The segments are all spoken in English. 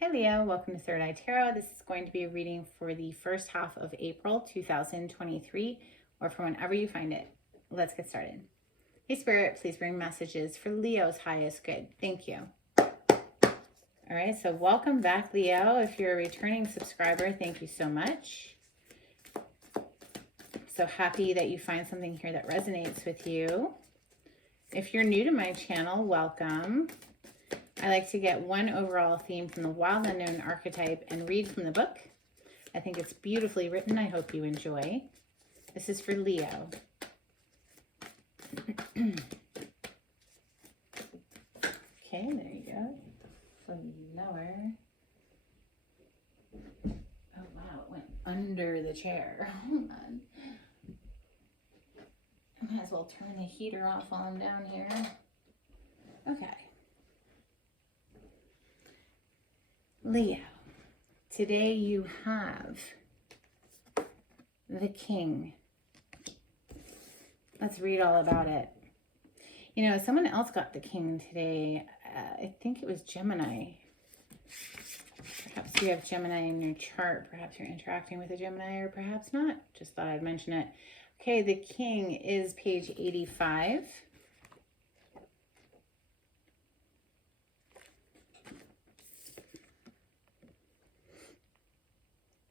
Hi Leo, welcome to Third Eye Tarot. This is going to be a reading for the first half of April 2023, or for whenever you find it. Let's get started. Hey Spirit, please bring messages for Leo's highest good. Thank you. All right, so welcome back, Leo. If you're a returning subscriber, thank you so much. So happy that you find something here that resonates with you. If you're new to my channel, welcome. I like to get one overall theme from the Wild Unknown archetype and read from the book. I think it's beautifully written. I hope you enjoy. This is for Leo. Okay, there you go. So lower. Oh wow, it went under the chair. Hold on. I might as well turn the heater off while I'm down here. Okay. Leo, today you have the King. Let's read all about it. You know, someone else got the King today. I think it was Gemini. Perhaps you have Gemini in your chart. Perhaps you're interacting with a Gemini, or perhaps not. Just thought I'd mention it. Okay, the King is page 85.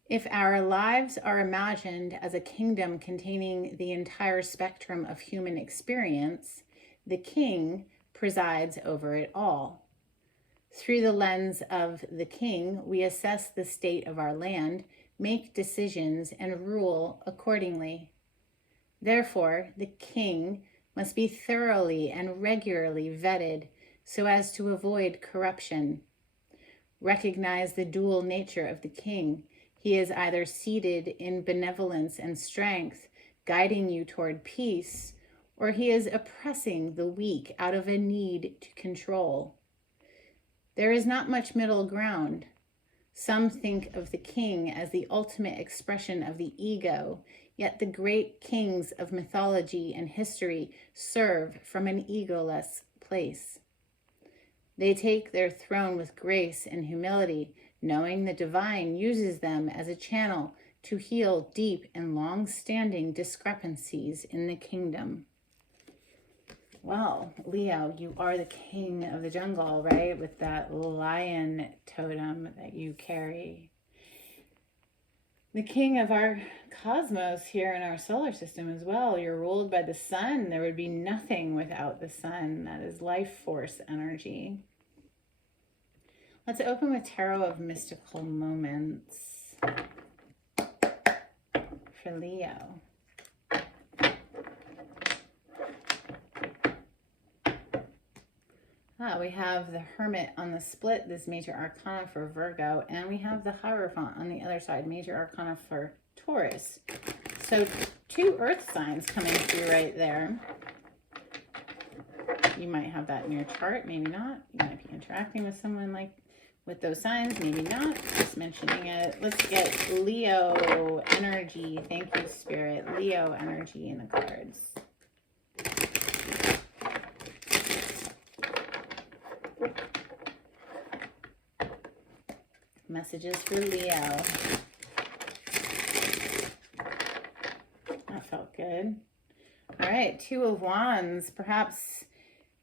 If our lives are imagined as a kingdom containing the entire spectrum of human experience, the King presides over it all. Through the lens of the King, we assess the state of our land, make decisions, and rule accordingly. Therefore, the King must be thoroughly and regularly vetted so as to avoid corruption. Recognize the dual nature of the King. He is either seated in benevolence and strength, guiding you toward peace, or he is oppressing the weak out of a need to control. There is not much middle ground. Some think of the King as the ultimate expression of the ego, yet the great kings of mythology and history serve from an egoless place. They take their throne with grace and humility, knowing the divine uses them as a channel to heal deep and long-standing discrepancies in the kingdom. Well, Leo, you are the king of the jungle, right? With that lion totem that you carry. The king of our cosmos here in our solar system as well. You're ruled by the sun. There would be nothing without the sun. That is life force energy. Let's open with Tarot of Mystical Moments for Leo. We have the Hermit on the split, this Major Arcana for Virgo, and we have the Hierophant on the other side, Major Arcana for Taurus. So two earth signs coming through right there. You might have that in your chart, maybe not. You might be interacting with someone like with those signs, maybe not. Just mentioning it. Let's get Leo energy. Thank you, Spirit. Leo energy in the cards. Messages for Leo. That felt good. All right, Two of Wands. Perhaps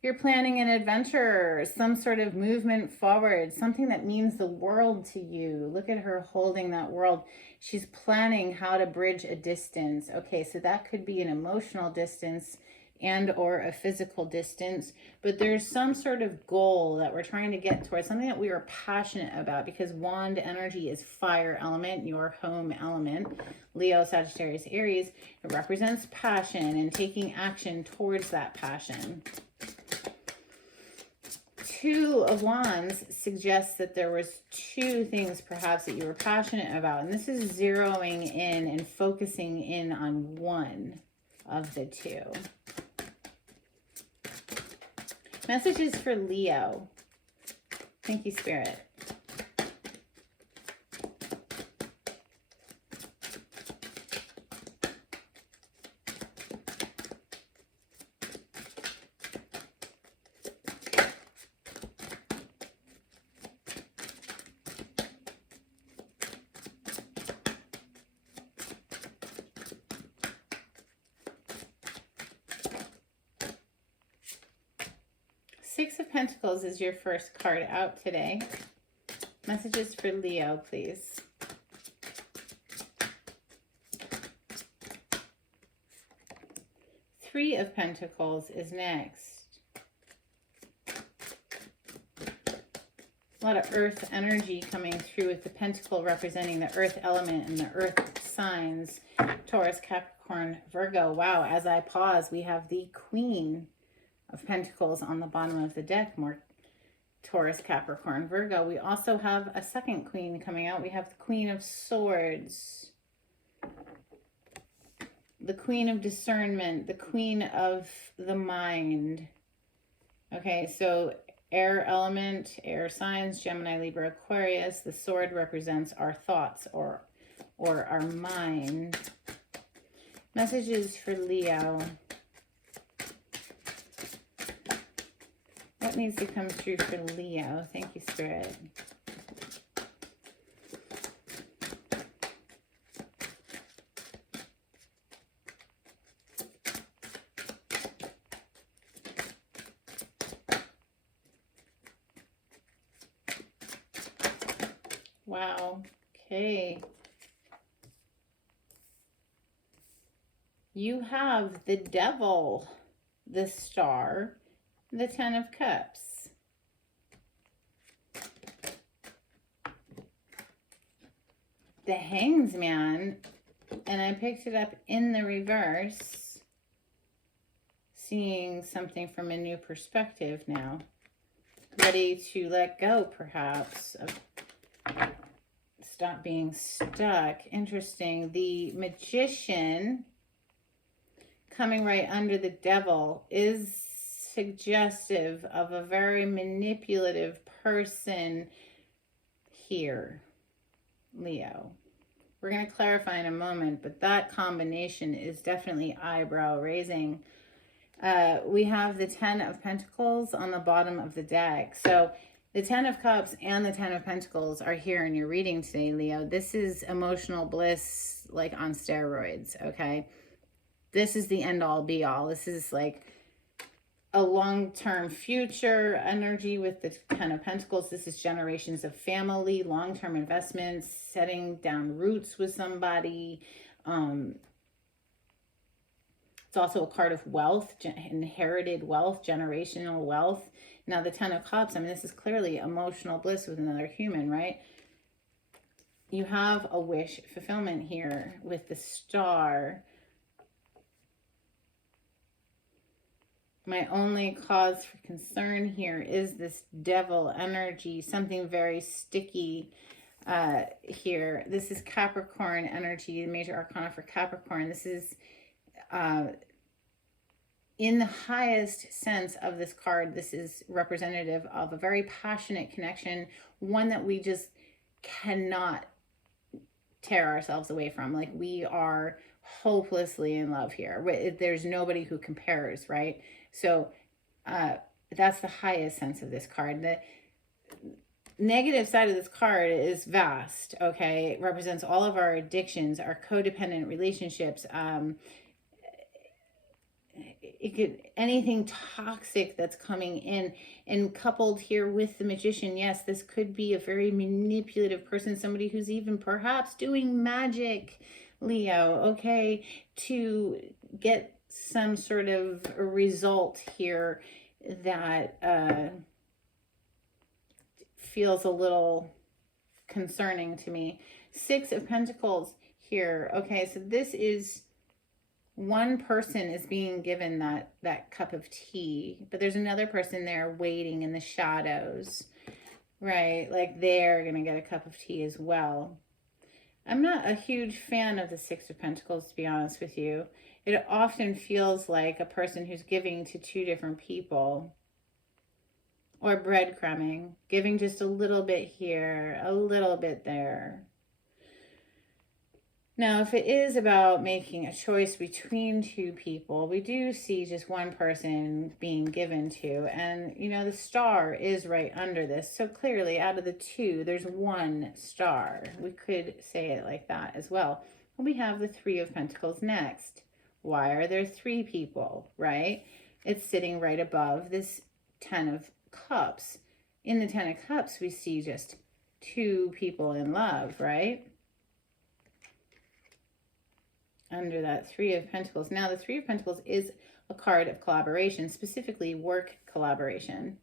you're planning an adventure, some sort of movement forward, something that means the world to you. Look at her holding that world. She's planning how to bridge a distance. Okay, so that could be an emotional distance and or a physical distance, but there's some sort of goal that we're trying to get towards, something that we are passionate about, because wand energy is fire element, your home element. Leo, Sagittarius, Aries, it represents passion and taking action towards that passion. Two of Wands suggests that there was two things perhaps that you were passionate about, and this is zeroing in and focusing in on one of the two. Messages for Leo. Thank you, Spirit. Six of Pentacles is your first card out today. Messages for Leo, please. Three of Pentacles is next. A lot of earth energy coming through with the pentacle representing the earth element and the earth signs. Taurus, Capricorn, Virgo. Wow, as I pause, we have the Queen of Pentacles on the bottom of the deck. More Taurus, Capricorn, Virgo. We also have a second Queen coming out. We have the Queen of Swords. The Queen of Discernment. The Queen of the Mind. Okay, so air element, air signs, Gemini, Libra, Aquarius. The sword represents our thoughts or our mind. Messages for Leo. What needs to come through for Leo? Thank you, Spirit. Wow. Okay. You have the Devil, the Star, the Ten of Cups. The Hanged Man, and I picked it up in the reverse, seeing something from a new perspective now. Ready to let go, perhaps, of stop being stuck. Interesting. The Magician coming right under the Devil is suggestive of a very manipulative person here, Leo. We're going to clarify in a moment, but that combination is definitely eyebrow raising. We have the Ten of Pentacles on the bottom of the deck. So the Ten of Cups and the Ten of Pentacles are here in your reading today, Leo. This is emotional bliss, like on steroids, okay? This is the end-all, be-all. This is like a long-term future energy with the Ten of Pentacles. This is generations of family, long-term investments, setting down roots with somebody. It's also a card of wealth, inherited wealth, generational wealth. Now, the Ten of Cups, I mean, this is clearly emotional bliss with another human, right? You have a wish fulfillment here with the Star. My only cause for concern here is this Devil energy, something very sticky here. This is Capricorn energy, the major arcana for Capricorn. This is, in the highest sense of this card, this is representative of a very passionate connection, one that we just cannot tear ourselves away from. Like, we are hopelessly in love here. There's nobody who compares, right? So that's the highest sense of this card. The negative side of this card is vast, okay? It represents all of our addictions, our codependent relationships, it could, anything toxic that's coming in. And coupled here with the Magician, yes, this could be a very manipulative person, somebody who's even perhaps doing magic, Leo, okay, to get some sort of a result here that feels a little concerning to me. Six of Pentacles here. Okay, so this is one person is being given that cup of tea, but there's another person there waiting in the shadows, right? Like they're gonna get a cup of tea as well. I'm not a huge fan of the Six of Pentacles, to be honest with you. It often feels like a person who's giving to two different people, or breadcrumbing, giving just a little bit here, a little bit there. Now, if it is about making a choice between two people, we do see just one person being given to. And, you know, the Star is right under this. So clearly, out of the two, there's one star. We could say it like that as well. We have the Three of Pentacles next. Why are there three people, right? It's sitting right above this Ten of Cups. In the Ten of Cups, we see just two people in love, right? Under that Three of Pentacles. Now, the Three of Pentacles is a card of collaboration, specifically work collaboration.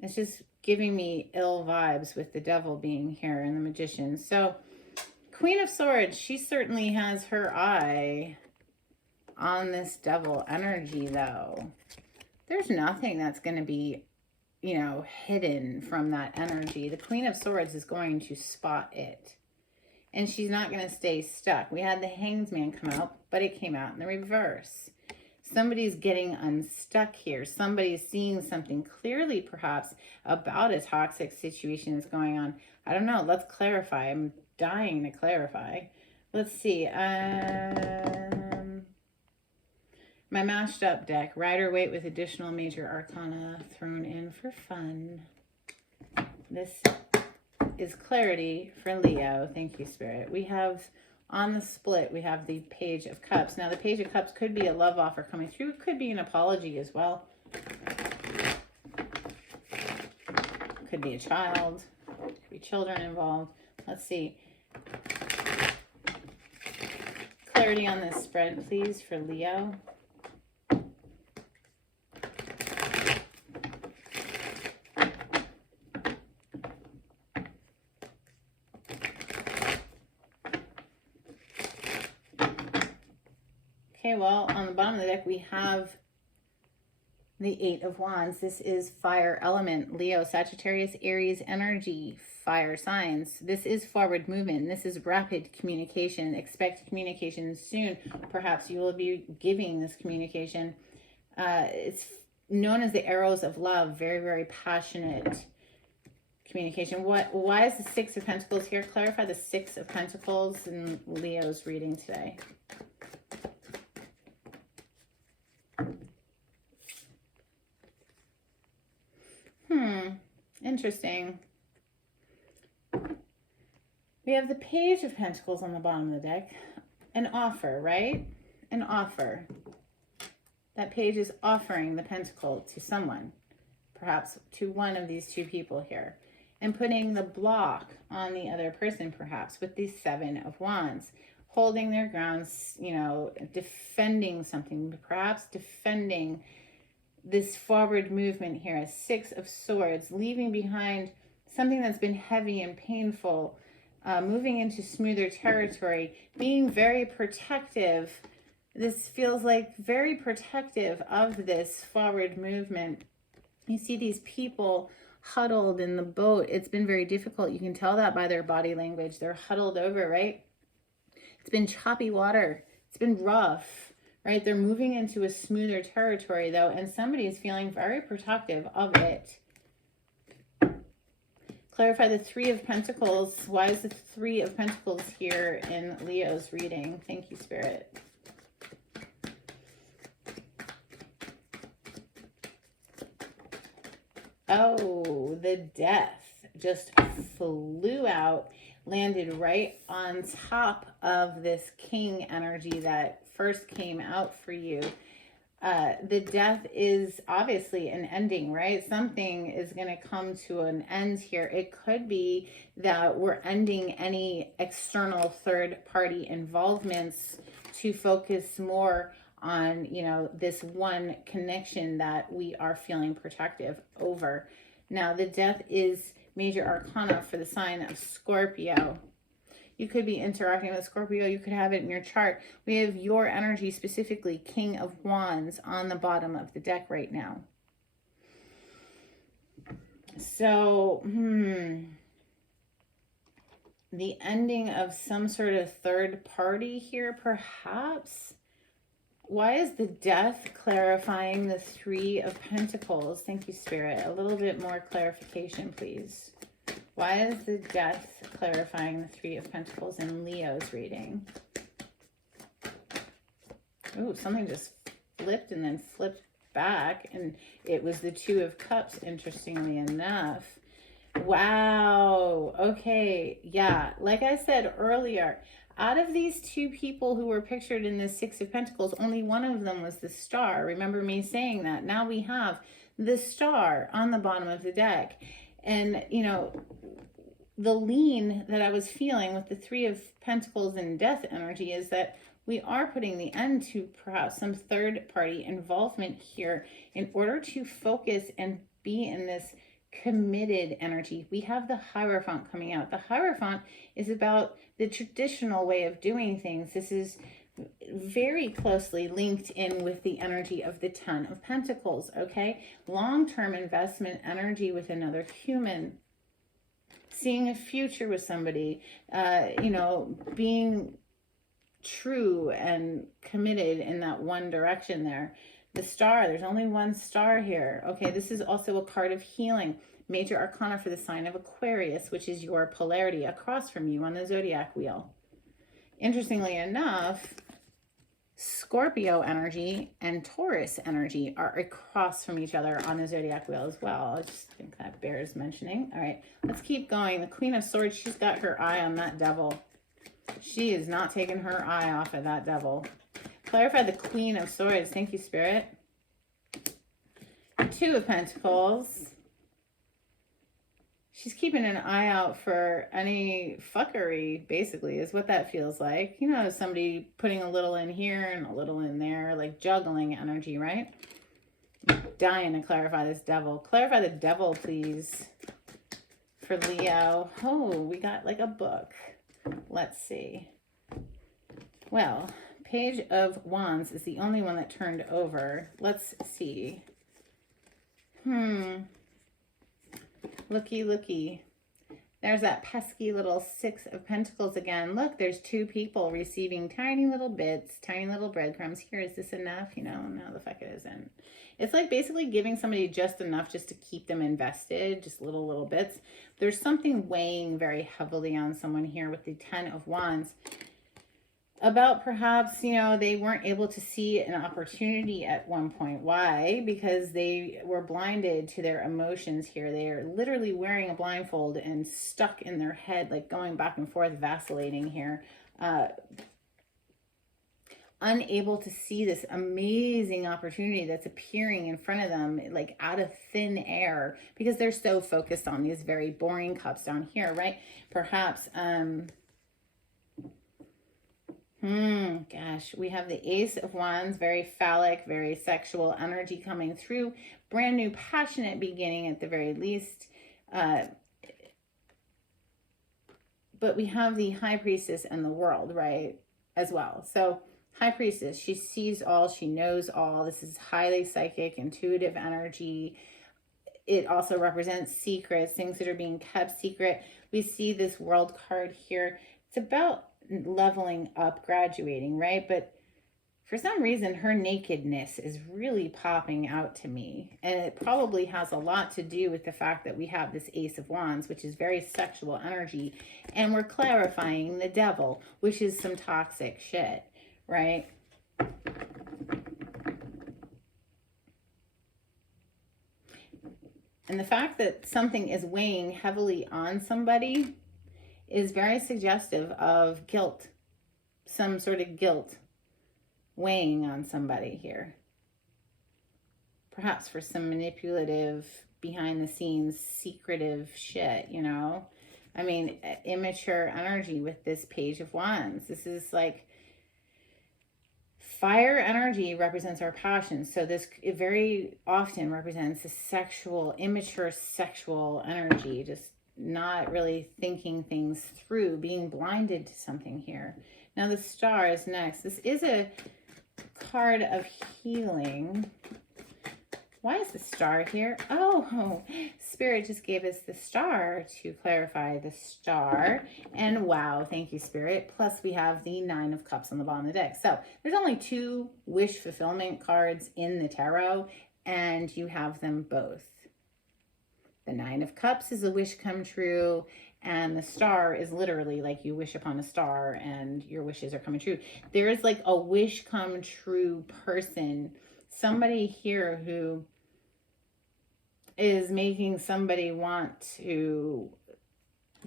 It's just giving me ill vibes with the Devil being here and the Magician. So, Queen of Swords, she certainly has her eye on this Devil energy, though. There's nothing that's going to be, you know, hidden from that energy. The Queen of Swords is going to spot it. And she's not going to stay stuck. We had the Hanged Man come out, but it came out in the reverse. Somebody's getting unstuck here. Somebody's seeing something clearly, perhaps, about a toxic situation that's going on. I don't know. Let's clarify. I'm dying to clarify. Let's see. My mashed up deck. Rider-Waite with additional major arcana thrown in for fun. This is clarity for Leo. Thank you, Spirit. We have on the split, we have the Page of Cups. Now, the Page of Cups could be a love offer coming through. It could be an apology as well. Could be a child. Could be children involved. Let's see. Clarity on this spread, please, for Leo. Okay, well, on the bottom of the deck, we have the Eight of Wands. This is fire element, Leo, Sagittarius, Aries energy, fire signs. This is forward movement. This is rapid communication. Expect communication soon. Perhaps you will be giving this communication. It's known as the arrows of love. Very, very passionate communication. Why is the Six of Pentacles here? Clarify the Six of Pentacles in Leo's reading today. Interesting. We have the Page of Pentacles on the bottom of the deck. An offer, right? An offer. That page is offering the pentacle to someone. Perhaps to one of these two people here. And putting the block on the other person, perhaps, with the Seven of Wands. Holding their grounds, you know, defending something. Perhaps defending this forward movement here, a Six of Swords, leaving behind something that's been heavy and painful, moving into smoother territory, being very protective. This feels like very protective of this forward movement. You see these people huddled in the boat. It's been very difficult. You can tell that by their body language. They're huddled over, right? It's been choppy water. It's been rough. Right, they're moving into a smoother territory, though, and somebody is feeling very protective of it. Clarify the Three of Pentacles. Why is the Three of Pentacles here in Leo's reading? Thank you, Spirit. Oh, the Death just flew out, landed right on top of this King energy that first came out for you. The Death is obviously an ending, right? Something is going to come to an end here. It could be that we're ending any external third-party involvements to focus more on, you know, this one connection that we are feeling protective over. Now, the Death is major arcana for the sign of Scorpio. You could be interacting with Scorpio. You could have it in your chart. We have your energy, specifically King of Wands, on the bottom of the deck right now. So, the ending of some sort of third party here, perhaps. Why is the Death clarifying the Three of Pentacles? Thank you, Spirit. A little bit more clarification, please. Why is the Death clarifying the Three of Pentacles in Leo's reading? Oh, something just flipped and then flipped back, and it was the Two of Cups, interestingly enough. Wow. Okay. Yeah. Like I said earlier, out of these two people who were pictured in the Six of Pentacles, only one of them was the Star. Remember me saying that. Now we have the Star on the bottom of the deck. And, you know, the lean that I was feeling with the Three of Pentacles and Death energy is that we are putting the end to perhaps some third party involvement here in order to focus and be in this committed energy. We have the Hierophant coming out. The Hierophant is about the traditional way of doing things. This is very closely linked in with the energy of the Ten of Pentacles, okay? Long-term investment energy with another human, seeing a future with somebody, you know, being true and committed in that one direction there. The Star, there's only one star here. Okay, this is also a card of healing. Major Arcana for the sign of Aquarius, which is your polarity across from you on the zodiac wheel. Interestingly enough, Scorpio energy and Taurus energy are across from each other on the zodiac wheel as well. I just think that bears mentioning. All right, let's keep going. The Queen of Swords, she's got her eye on that devil. She is not taking her eye off of that devil. Clarify the Queen of Swords. Thank you, Spirit. Two of Pentacles. She's keeping an eye out for any fuckery, basically, is what that feels like. You know, somebody putting a little in here and a little in there, like juggling energy, right? I'm dying to clarify this devil. Clarify the devil, please, for Leo. Oh, we got like a book. Let's see. Well, Page of Wands is the only one that turned over. Let's see. Looky, looky. There's that pesky little Six of Pentacles again. Look, there's two people receiving tiny little bits, tiny little breadcrumbs. Here, is this enough? You know, no, the fuck it isn't. It's like basically giving somebody just enough just to keep them invested, just little bits. There's something weighing very heavily on someone here with the Ten of Wands about perhaps, you know, they weren't able to see an opportunity at one point. Why? Because they were blinded to their emotions here. They are literally wearing a blindfold and stuck in their head, like going back and forth, vacillating here. Unable to see this amazing opportunity that's appearing in front of them, like out of thin air, because they're so focused on these very boring cups down here, right? Perhaps, gosh, we have the Ace of Wands, very phallic, very sexual energy coming through. Brand new, passionate beginning at the very least. But we have the High Priestess and the World, right, as well. So High Priestess, she sees all, she knows all. This is highly psychic, intuitive energy. It also represents secrets, things that are being kept secret. We see this World card here. It's about leveling up, graduating, right? But for some reason, her nakedness is really popping out to me. And it probably has a lot to do with the fact that we have this Ace of Wands, which is very sexual energy. And we're clarifying the devil, which is some toxic shit, right? And the fact that something is weighing heavily on somebody is very suggestive of guilt, some sort of guilt weighing on somebody here. Perhaps for some manipulative, behind the scenes, secretive shit, you know? I mean, immature energy with this Page of Wands. This is like fire energy represents our passions. So this, it very often represents a sexual, immature sexual energy, just not really thinking things through, being blinded to something here. Now the Star is next. This is a card of healing. Why is the Star here? Oh, Spirit just gave us the Star to clarify the Star. And wow, thank you, Spirit. Plus we have the Nine of Cups on the bottom of the deck. So there's only two wish fulfillment cards in the tarot, and you have them both. The Nine of Cups is a wish come true, and the Star is literally like you wish upon a star and your wishes are coming true. There is like a wish come true person, somebody here who is making somebody want to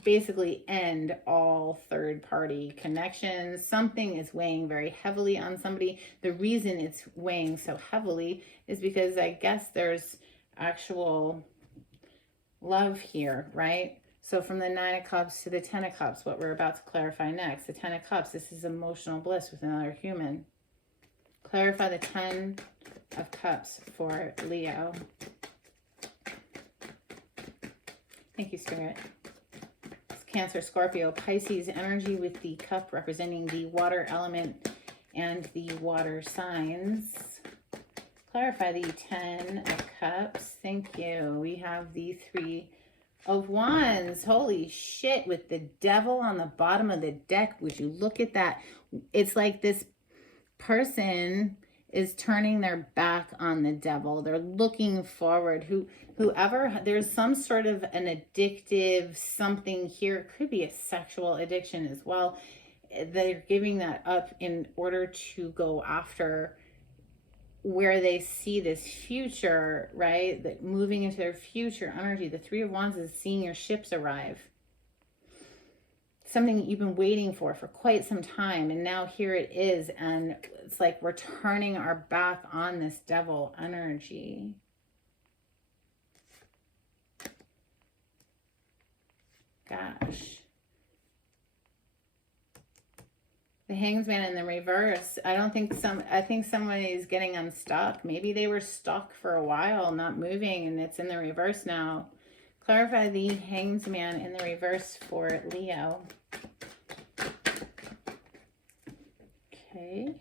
basically end all third-party connections. Something is weighing very heavily on somebody. The reason it's weighing so heavily is because I guess there's actual love here, right? So from the Nine of Cups to the Ten of Cups, what we're about to clarify next. The Ten of Cups, this is emotional bliss with another human. Clarify the Ten of Cups for Leo. Thank you, Spirit. It's Cancer, Scorpio, Pisces energy with the cup representing the water element and the water signs. Clarify the Ten of Cups. Thank you. We have the Three of Wands. Holy shit, with the Devil on the bottom of the deck. Would you look at that? It's like this person is turning their back on the Devil. They're looking forward. Whoever, there's some sort of an addictive something here. It could be a sexual addiction as well. They're giving that up in order to go after where they see this future, right? That moving into their future energy. The Three of Wands is seeing your ships arrive. Something that you've been waiting for quite some time, and now here it is, and it's like we're turning our back on this Devil energy. Gosh. The Hanged Man in the reverse. I think somebody is getting unstuck. Maybe they were stuck for a while, not moving, and it's in the reverse now. Clarify the Hanged Man in the reverse for Leo. Okay.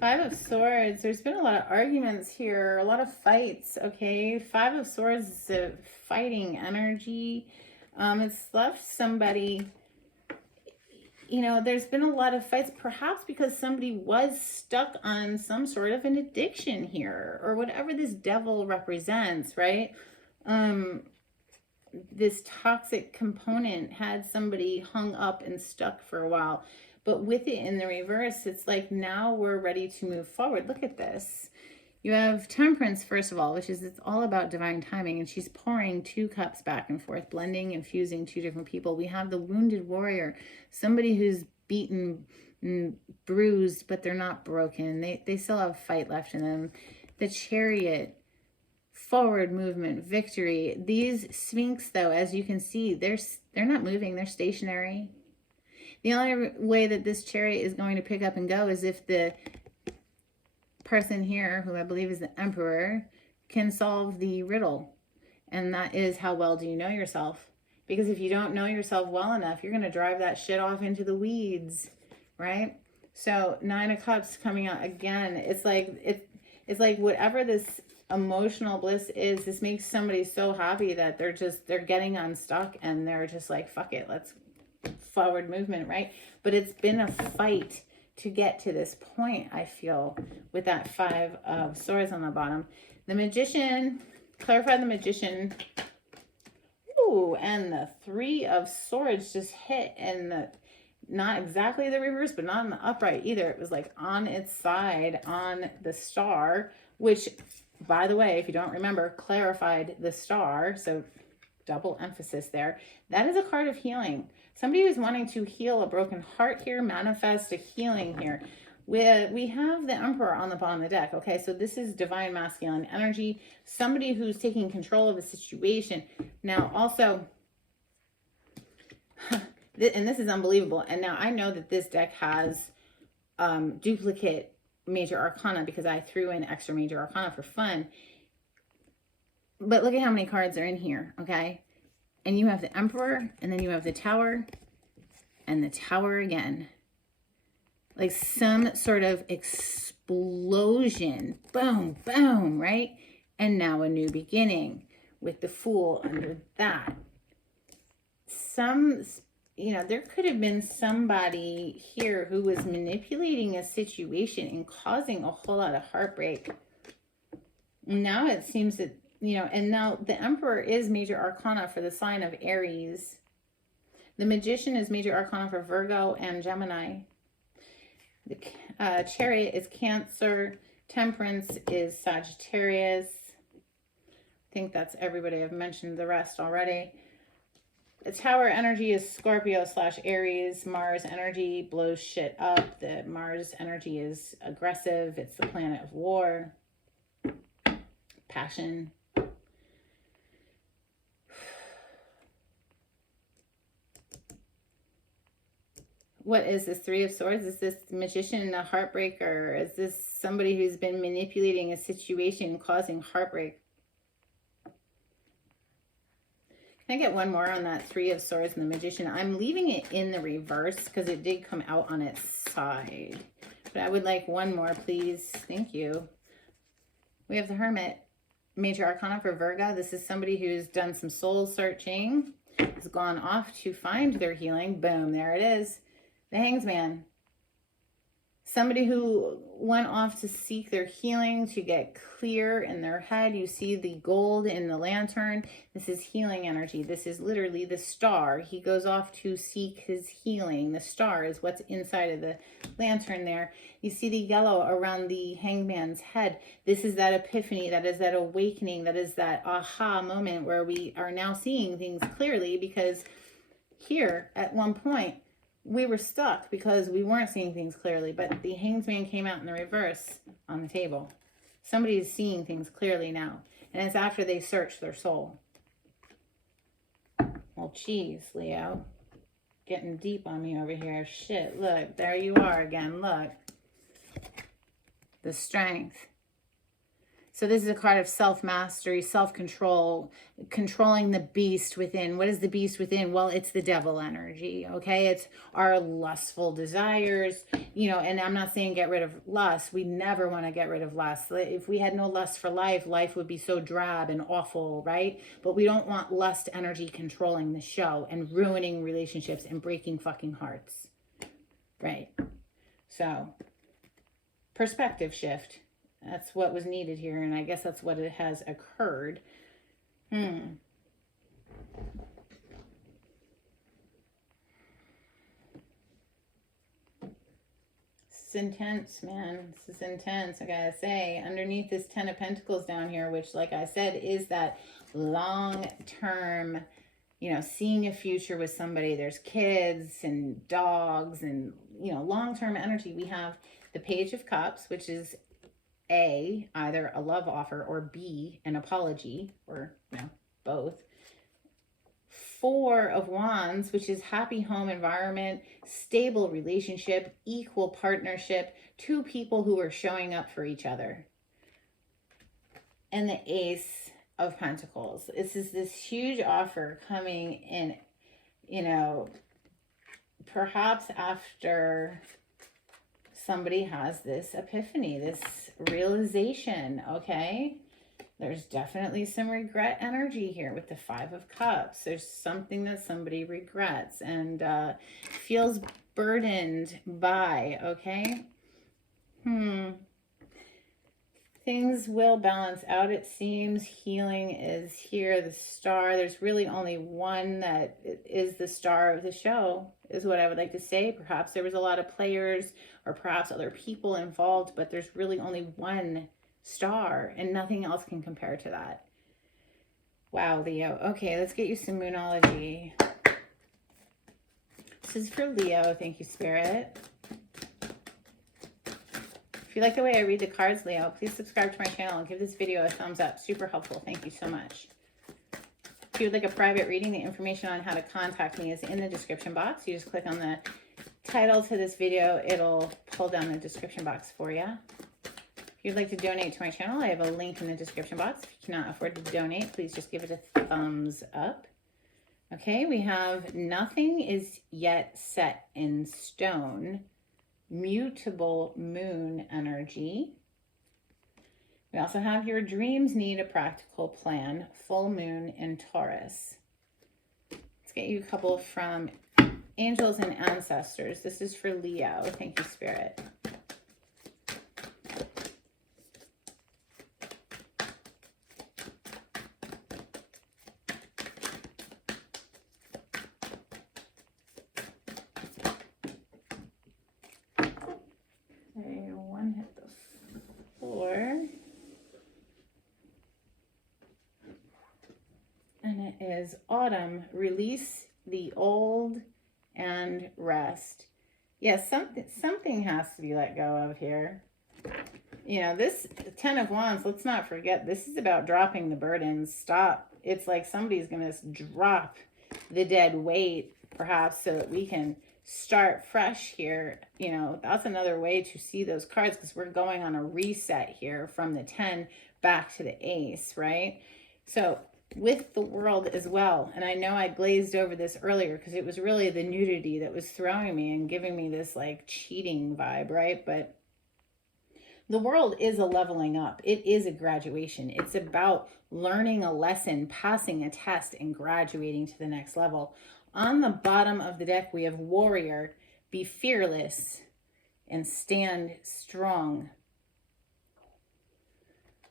Five of Swords. There's been a lot of arguments here, a lot of fights, okay? Five of Swords is a fighting energy. It's left somebody, you know, there's been a lot of fights, perhaps because somebody was stuck on some sort of an addiction here, or whatever this Devil represents, right? This toxic component had somebody hung up and stuck for a while. But with it in the reverse, it's like now we're ready to move forward. Look at this. You have Temperance, first of all, which is it's all about divine timing. And she's pouring two cups back and forth, blending and fusing two different people. We have the Wounded Warrior, somebody who's beaten and bruised, but they're not broken. They still have fight left in them. The Chariot, forward movement, victory. These Sphinx, though, as you can see, they're not moving. They're stationary. The only way that this Chariot is going to pick up and go is if the person here, who I believe is the Emperor, can solve the riddle. And that is, how well do you know yourself? Because if you don't know yourself well enough, you're going to drive that shit off into the weeds, right? So Nine of Cups coming out again. It's like whatever this emotional bliss is, this makes somebody so happy that they're getting unstuck and they're just like, fuck it, let's forward movement, right? But it's been a fight to get to this point, I feel, with that Five of Swords on the bottom. The Magician, clarify the Magician. Ooh, and the Three of Swords just hit, and not exactly the reverse, but not in the upright either. It was like on its side on the Star, which, by the way, if you don't remember, clarified the Star. So double emphasis there. That is a card of healing. Somebody who's wanting to heal a broken heart here, manifest a healing here. We have the Emperor on the bottom of the deck. Okay, so this is divine masculine energy. Somebody who's taking control of a situation. Now, also, and this is unbelievable. And now I know that this deck has duplicate major arcana because I threw in extra major arcana for fun. But look at how many cards are in here, okay? And you have the Emperor, and then you have the Tower, and the Tower again. Like some sort of explosion. Boom, boom, right? And now a new beginning with the Fool under that. There could have been somebody here who was manipulating a situation and causing a whole lot of heartbreak. Now it seems that, and now the Emperor is major arcana for the sign of Aries. The Magician is major arcana for Virgo and Gemini. The Chariot is Cancer. Temperance is Sagittarius. I think that's everybody. I've mentioned the rest already. Tower energy is Scorpio / Aries. Mars energy blows shit up. The Mars energy is aggressive. It's the planet of war, passion. What is this? Three of Swords? Is this magician a heartbreaker? Is this somebody who's been manipulating a situation, causing heartbreak? Can I get one more on that Three of Swords and the magician? I'm leaving it in the reverse because it did come out on its side. But I would like one more, please. Thank you. We have the Hermit. Major Arcana for Virgo. This is somebody who's done some soul searching, has gone off to find their healing. Boom, there it is. The Hanged Man. Somebody who went off to seek their healing, to get clear in their head. You see the gold in the lantern. This is healing energy. This is literally the star. He goes off to seek his healing. The star is what's inside of the lantern there. You see the yellow around the Hanged Man's head. This is that epiphany. That is that awakening. That is that aha moment where we are now seeing things clearly, because here at one point, we were stuck because we weren't seeing things clearly, but the Hanged Man came out in the reverse on the table. Somebody is seeing things clearly now, and it's after they search their soul. Well, geez, Leo. Getting deep on me over here. Shit, look, there you are again, look. The Strength. So this is a card of self-mastery, self-control, controlling the beast within. What is the beast within? Well, it's the devil energy, okay? It's our lustful desires, you know, and I'm not saying get rid of lust. We never want to get rid of lust. If we had no lust for life, life would be so drab and awful, right? But we don't want lust energy controlling the show and ruining relationships and breaking fucking hearts, right? So, perspective shift. That's what was needed here, and I guess that's what it has occurred. It's intense, man. This is intense, I gotta say. Underneath this Ten of Pentacles down here, which, like I said, is that long-term, you know, seeing a future with somebody. There's kids and dogs and, you know, long-term energy. We have the Page of Cups, which is A, either a love offer, or B, an apology, or, you know, both. Four of Wands, which is happy home environment, stable relationship, equal partnership, two people who are showing up for each other. And the Ace of Pentacles. This is this huge offer coming in, you know, perhaps after somebody has this epiphany, this realization, okay? There's definitely some regret energy here with the Five of Cups. There's something that somebody regrets and feels burdened by, okay? Things will balance out, it seems. Healing is here, the star. There's really only one that is the star of the show, is what I would like to say. Perhaps there was a lot of players or perhaps other people involved, but there's really only one star and nothing else can compare to that. Wow, Leo. Okay, let's get you some Moonology. This is for Leo. Thank you, Spirit. If you like the way I read the cards, Leo, please subscribe to my channel and give this video a thumbs up. Super helpful. Thank you so much. If you would like a private reading, the information on how to contact me is in the description box. You just click on the title to this video. It'll pull down the description box for you. If you'd like to donate to my channel, I have a link in the description box. If you cannot afford to donate, please just give it a thumbs up. Okay, we have nothing is yet set in stone. Mutable moon energy. We also have your dreams need a practical plan. Full moon in Taurus. Let's get you a couple from angels and ancestors. This is for Leo. Thank you, Spirit. One hit the floor. And it is autumn. Release the old and rest. Yes, something has to be let go of here. You know, this 10 of Wands, let's not forget, this is about dropping the burdens. Stop. It's like somebody's going to drop the dead weight, perhaps, so that we can start fresh here. You know, that's another way to see those cards, because we're going on a reset here from the 10 back to the ace, right? So with the World as well, and I know I glazed over this earlier because it was really the nudity that was throwing me and giving me this like cheating vibe, right? But the World is a leveling up. It is a graduation. It's about learning a lesson, passing a test, and graduating to the next level. On the bottom of the deck, we have Warrior. Be fearless and stand strong.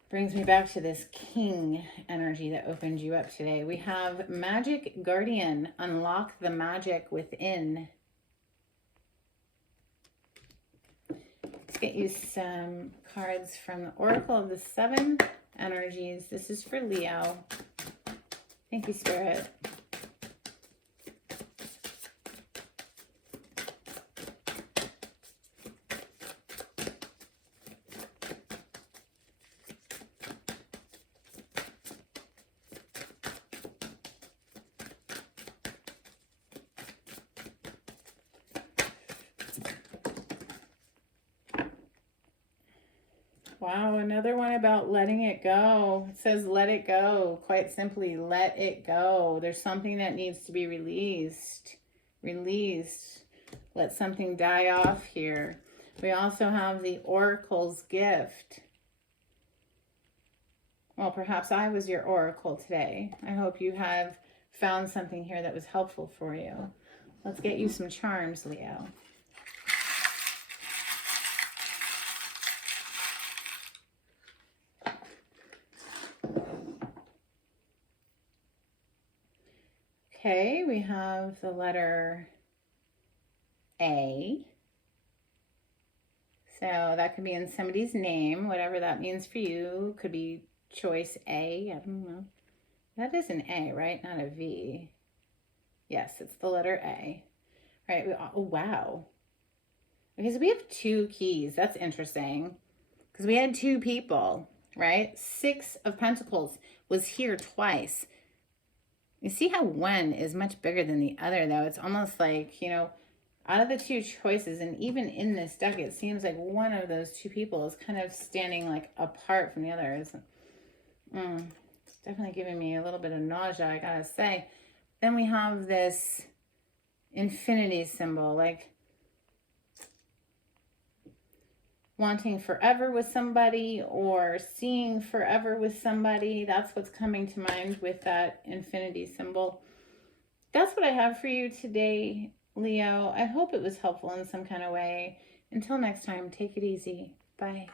Brings me back to this King energy that opened you up today. We have Magic Guardian. Unlock the magic within. Let's get you some cards from the Oracle of the Seven Energies. This is for Leo. Thank you, Spirit. Wow, another one about letting it go. It says let it go. Quite simply, let it go. There's something that needs to be released. Released. Let something die off here. We also have the Oracle's gift. Well, perhaps I was your oracle today. I hope you have found something here that was helpful for you. Let's get you some charms, Leo. Okay, we have the letter A. So that could be in somebody's name, whatever that means for you. Could be choice A, I don't know. That is an A, right? Not a V. Yes, it's the letter A. All right, oh, wow. Okay, so we have 2 keys. That's interesting. Because we had 2 people, right? 6 of Pentacles was here twice. You see how one is much bigger than the other, though? It's almost like, you know, out of the 2 choices, and even in this deck, it seems like one of those 2 people is kind of standing like apart from the others. It's definitely giving me a little bit of nausea, I gotta say. Then we have this infinity symbol, like wanting forever with somebody or seeing forever with somebody. That's what's coming to mind with that infinity symbol. That's what I have for you today, Leo. I hope it was helpful in some kind of way. Until next time, take it easy. Bye.